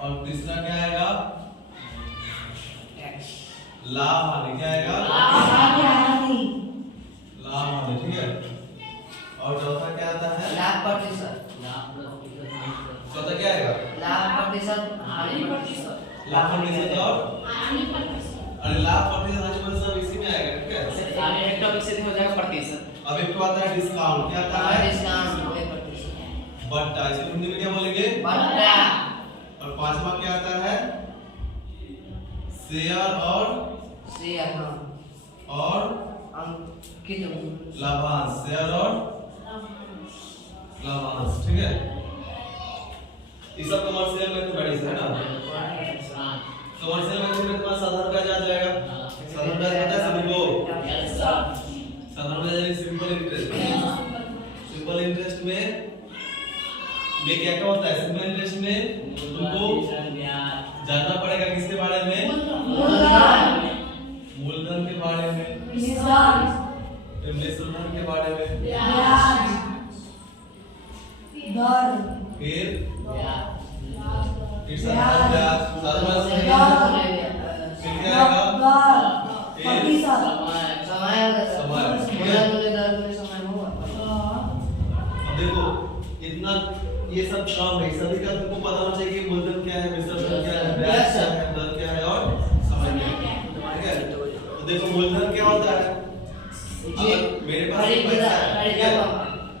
और तीसरा क्या आएगा? लाभ हानि। क्या आएगा? लाभ हानि। ठीक है। और चौथा क्या आता है? लाभ प्रतिशत। चौथा क्या आएगा? लाभ प्रतिशत, हानि प्रतिशत। लाभ प्रतिशत और हानि प्रतिशत। अरे लाभ प्रतिशत हानि प्रतिशत सब इसी में आएगा। ठीक है। आगे एक टॉपिक से हो जाएगा प्रतिशत। अब एक तो आता है डिस्काउंट। क्या आता है? डिस्काउंट 2%। बट्टा। इसको हिंदी में क्या बोलेंगे? बट्टा। और पांचवा क्या आता है? शेयर और शेयर। हाँ। और अंकित लाभांश। शेयर और लाभांश। ठीक है। ये सब कमर्शियल मैथमेटिक्स है ना। कमर्शियल मैथमेटिक्स में तुम्हारा साधारण ब्याज आ जाएगा। साधारण ब्याज पता है सभी को? साधारण ब्याज यानी सिंपल इंटरेस्ट। सिंपल इंटरेस्ट में क्या क्या होता है? सिंपल इंटरेस्ट में तुमको जानना पड़ेगा किसके बारे में? मूलधन के बारे में, फिर मिश्रधन के बारे में, फिर साधारण ब्याज। साधारण ब्याज फिर क्या आएगा? समय। अब देखो इतना ये सब काम है, सभी का तुमको पता होना चाहिए कि मूलधन क्या है, मिश्रधन क्या है, ब्याज क्या है, दर क्या है और समय क्या है। ठीक है। तो देखो मूलधन क्या होता है? मेरे पास पैसा है,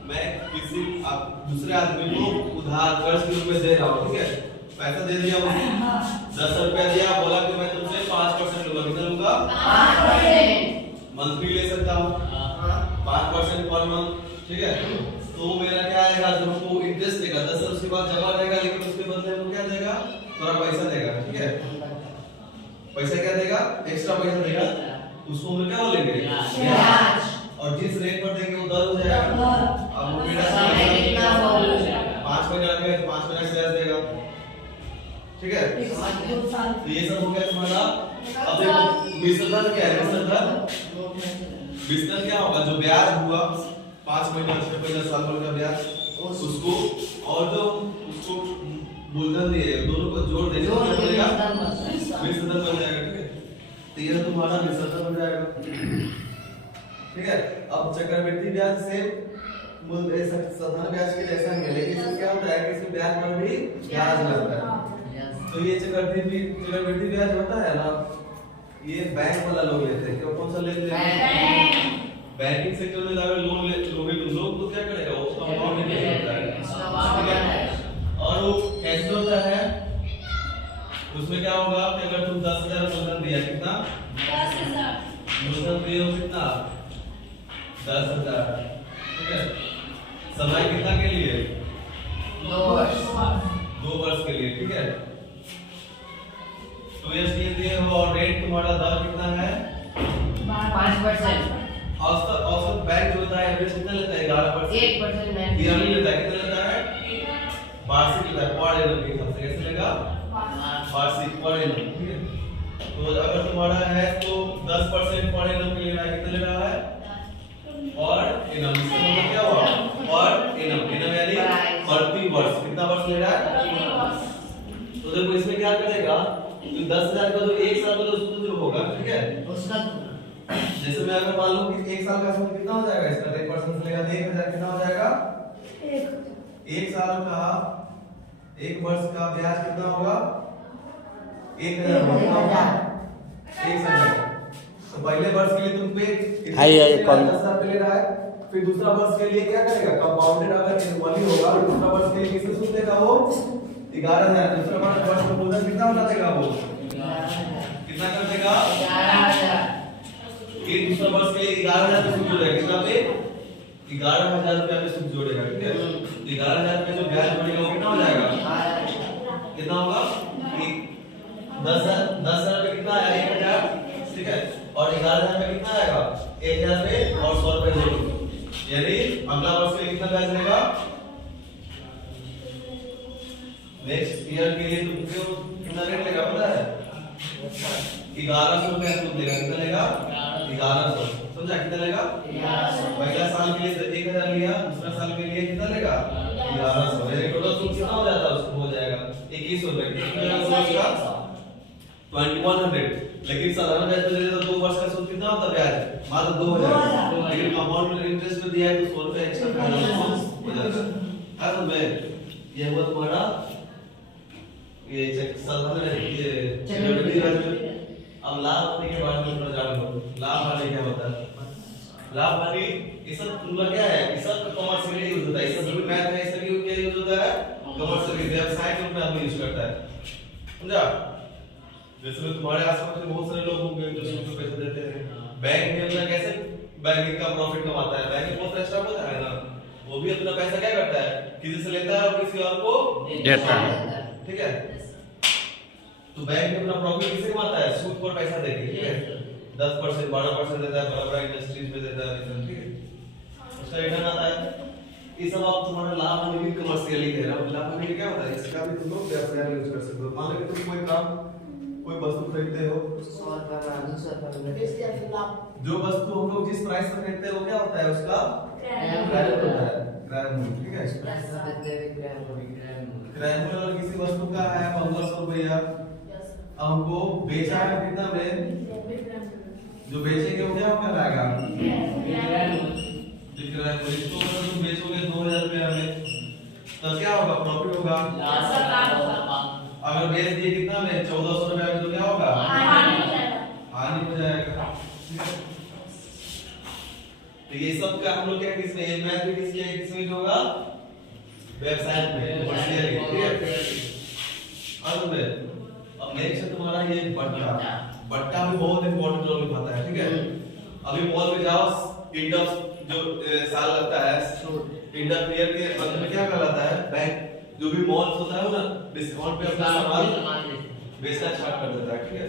मैं किसी दूसरे आदमी को उधार कर्ज के रूप में दे रहा हूँ। ठीक है। पैसा दे दिया, 10 रुपया दिया, बोला कि मैं तुमसे 5% लूंगा। कितना लूंगा? 5%। मंथली ले सकता हूँ 5% पर मंथ। ठीक है। तो मेरा क्या आएगा? जो हमको इंटरेस्ट देगा 10 साल उसके बाद जमा रहेगा, लेकिन उसके बदले हमको क्या देगा? थोड़ा पैसा देगा। ठीक है। पैसा क्या देगा? एक्स्ट्रा पैसा देगा। उसको हम क्या बोलेंगे? ब्याज। और जिस रेट पर देंगे वो दर हो जाएगा। अब वो मेरा 5 महीना लगेगा, 5 महीना ब्याज देगा। ठीक है। तो ये सब हो गया तुम्हारा। अब देखो मिश्रधन क्या है? मिश्रधन क्या होगा? जो ब्याज हुआ 5 महीना, 6 महीना, साल भर का ब्याज, उसको और जो उसको मूलधन दिए दोनों को जोड़ देंगे तो क्या बनेगा? मिश्रधन बन जाएगा। ठीक है। तो ये तुम्हारा मिश्रधन बन जाएगा। ठीक है। अब चक्रवृद्धि ब्याज से साधारण ब्याज के जैसा ही है, लेकिन इसमें क्या होता है कि इसमें ब्याज पर भी ब्याज लगता है। तो ये चक्रवृद्धि ब्याज होता है ना, ये बैंक वाला लोग लेते हैं। क्यों? कौन सा लेते हैं? बैंकिंग सेक्टर में अगर लोन लोगे तुम लोग तो क्या करेगा? वो कंपाउंड इंटरेस्ट होता है। और वो कैसे होता है? उसमें क्या होगा कि अगर तुम 10,000 मूलधन दिया, कितना? 10,000 मूलधन दिए हो, कितना? 10,000। ठीक है। समय कितना के लिए? 2 वर्ष। 2 वर्ष के लिए। ठीक है। 2 इयर्स के लिए दिए हो और रेट तुम्हारा दर कितना है? 5%। औसत बैंक जो होता है एवरेज कितना लेता है? 11%। 1% ईयरली लेता है। कितना लेता है? वार्षिक लेता है। पर एनम के हिसाब से कैसे लेगा? वार्षिक पर एनम। ठीक है। तो अगर तुम्हारा है तो 10% पर एनम के लिए कितना ले रहा है? और एनम। इसका मतलब क्या हुआ? Per annum. एनम यानी प्रति वर्ष। कितना वर्ष ले रहा है? तो देखो इसमें क्या करेगा? तो 10,000 का जो 1 साल का जो होगा, ठीक है, उसका जैसे मैं अगर मान लूं कि 1 साल का सूद कितना हो जाएगा? इसका 10% लेगा 1,000 कितना हो जाएगा? 1 साल का 1 वर्ष का ब्याज कितना होगा? 1,000 होगा। 1,000। तो पहले वर्ष के लिए तुम पे 10,000 ले रहा है, फिर दूसरा वर्ष के लिए क्या करेगा? कंपाउंडेड अगर एनुअली होगा, दूसरा वर्ष के लिए कितना सूद देगा? वो 11,000। दूसरा वर्ष का मूलधन कितना बना देगा? वो कितना कर देगा? 11,000। ये दूसरा वर्ष के लिए 11,000 पे सूद जोड़ेगा। कितना पे? 11,000 रुपया पे सूद जोड़ेगा। ठीक है। 11,000 पे जो ब्याज बढ़ेगा वो कितना हो जाएगा? कितना होगा? 10,000 पे कितना आया? 1,000। ठीक है। और 11,000 पे कितना आएगा? 1,000 पे और 100 रुपए जोड़ो, यानी अगला वर्ष के लिए कितना ब्याज रहेगा? नेक्स्ट ईयर के लिए तुमको कितना रेट लेगा पता है? 1100 रुपया सूद लेगा। कितना लेगा? 1100। समझा? कितना लेगा? 1100। पहला साल के लिए 1,000 लिया, दूसरा साल के लिए कितना लेगा? 1100। यानी टोटल सूद कितना हो जाता है? उसको हो जाएगा 2100 रुपए। 2100, लेकिन साधारण ब्याज पे दे तो 2 वर्ष का सूद कितना होता है ब्याज? मात्र 2000। लेकिन कंपाउंड इंटरेस्ट पे दिया है तो 100 रुपए एक्स्ट्रा हो जाता है। अब ये हुआ तुम्हारा ये चेक साधारण ये चक्रवृद्धि ब्याज में। अब लाभ हानि के बारे में थोड़ा जान लो। लाभ हानि क्या होता है? लाभ हानि ये सब तुमका क्या है? ये सब कमर्शियली यूज होता है। ये सब भी मैथ में इसका क्या यूज होता है? कमर्शियली व्यवसाय के रूप में आदमी यूज करता है। समझा? जैसे तुम्हारे आसपास में बहुत सारे लोग होंगे जो सूद पे पैसे देते हैं। बैंक में अपना कैसे बैंकिंग का प्रॉफिट कमाता है? बैंक में बहुत पैसा होता है ना, वो भी अपना पैसा क्या करता है? किसी से लेता है और किसी और को देता है। ठीक है? तो बैंक में अपना प्रॉफिट किसे कमाता है? सूद पर पैसा देके। ठीक है? 10% 12% देता है, बड़ा-बड़ा इंडस्ट्रीज में देता है। ठीक है? उसका रिटर्न आता है। ये सब आप तुम्हारा लाभ हानि भी कमर्शियली कह रहा हूं। लाभ हानि क्या होता है? इसका भी तुम लोग व्यवसाय में यूज कर सकते हो। मान लो कि तुम कोई वस्तु खरीदते हो, 100 रुपए का 200 रुपए का जो वस्तु हम लोग जिस प्राइस पर खरीदते हैं वो क्या होता है? उसका क्रय होता है, क्रय मूल्य। ठीक है? क्रय मूल्य अगर किसी वस्तु का है 1500 रुपया, हमको बेचा है कितना में? जो बेचेंगे वो क्या होकर आएगा? क्रय मूल्य। तो अगर तुम बेचोगे 2000 रुपया में तो क्या होगा? प्रॉफिट होगा। अगर बेच दिए कितना में? 1400 रुपया में तो क्या होगा? हानि हो जाएगा। तो ये सब का हम लोग क्या किसमें मैथमेटिक्स के किसमें होगा? व्यवसाय में, कमर्शियली। ठीक है? अब नेक्स्ट है तुम्हारा ये बट्टा। बट्टा भी बहुत इंपॉर्टेंट रोल निभाता है। ठीक है? अभी मॉल में जाओ, एंड ऑफ जो साल लगता है, एंड ऑफ ईयर के अंत में क्या कहलाता है? बैंक जो भी मॉल्स होता है ना, डिस्काउंट पे अपना सामान बेचना स्टार्ट कर देता है। ठीक है?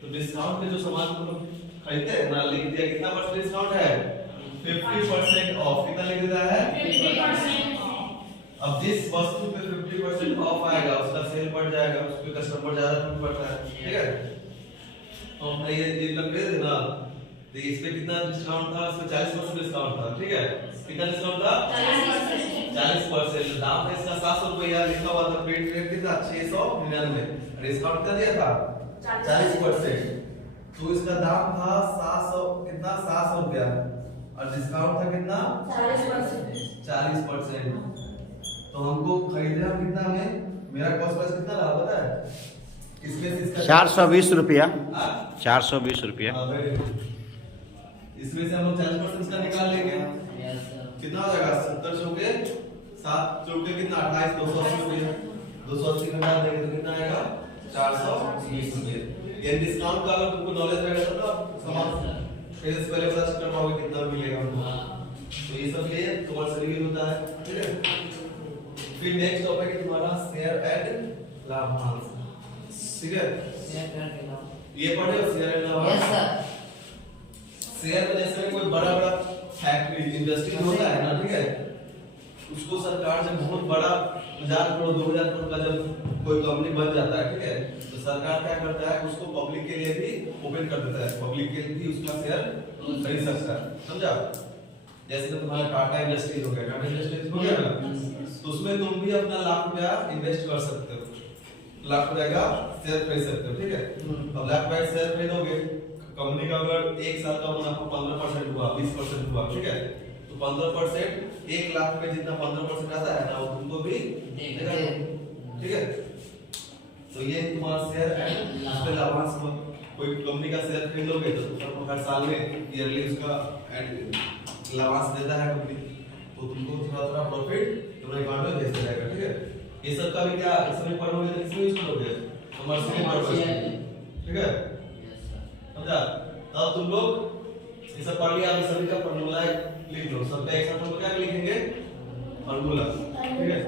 तो डिस्काउंट पे जो सामान तुम लोग खरीदते हैं ना, लिख दिया कितना परसेंट डिस्काउंट है? 50% ऑफ। कितना लिख देता है? 50% ऑफ। अब जिस वस्तु पे 50% ऑफ आएगा उसका सेल बढ़ जाएगा, उस पे कस्टमर ज्यादा छूट पड़ता है। ठीक है? तो हमने ये लग दे देना, तो इस पे कितना डिस्काउंट था? इसमें 40% डिस्काउंट था। ठीक है? कितना डिस्काउंट था? 40%। दाम है इसका 700 रुपया, लिखा हुआ था प्रिंट रेट कितना? 699। डिस्काउंट कितना दिया था? 40%। तो इसका दाम था 700 कितना? 700 रुपया, और डिस्काउंट था कितना? 40%। तो हमको खरीदना कितना में? मेरा कॉस्ट प्राइस कितना रहा पता है? इसमें से इसका 420 रुपया। हां 420 रुपया। इसमें से हम लोग 40% का निकाल लेंगे। कितना हो जाएगा? 70 चौके 7 चौके कितना? 28, 280 रुपये। 280 में डाल देंगे तो कितना आएगा? 420 रुपये। ये डिस्काउंट का अगर तुमको नॉलेज रहेगा तब ना सामान फिर से पहले पता कर पाओगे कितना मिलेगा हमको। तो ये सब ये कमर्शियल यूज होता है। ठीक है? फिर नेक्स्ट टॉपिक है तुम्हारा शेयर एंड लाभांश। ठीक है? ये पढ़े हो शेयर एंड लाभांश? Yes sir. शेयर जैसे कोई बड़ा-बड़ा फैक्ट्री इंडस्ट्री होता है ना, ठीक है? उसको सरकार जब बहुत बड़ा 1000 करोड़ 2000 करोड़ का जब कोई कंपनी बन जाता है, ठीक है? तो सरकार क्या करता है? उसको पब्लिक के लिए भी ओपन कर देता है। पब्लिक के लिए भी उसका शेयर खरीद सकता है। समझा? जैसे तो तुम्हारा टाटा इंडस्ट्रीज हो गया, टाटा इंडस्ट्रीज हो गया ना, तो उसमें तुम भी अपना लाख रुपया इन्वेस्ट कर सकते हो। लाख रुपए का शेयर खरीद सकते हो। ठीक है? अब लाख रुपए शेयर खरीदोगे, कंपनी का अगर 1 साल का मुनाफा 15% हुआ, 20% हुआ, ठीक है? तो 15% 1 लाख रुपए जितना 15% आता है ना, वो तुमको भी देगा। ठीक है? तो ये तुम्हारा शेयर एंड उसके लाभांश में कोई कंपनी का शेयर खरीदोगे तो तुमको हर साल में ईयरली उसका लाभांश देता है कंपनी, तो तुमको थोड़ा प्रॉफिट तुम्हारे अकाउंट में भेजता जाएगा। ठीक है? ये सब का भी क्या इसमें पढ़ोगे तो किसमें यूज करोगे? Commercial purpose. ठीक है? समझा? तब तुम लोग ये सब पढ़ लिया, आप सभी का फार्मूला लिख लो। सबका एक साथ हम क्या लिखेंगे? फार्मूला। ठीक है?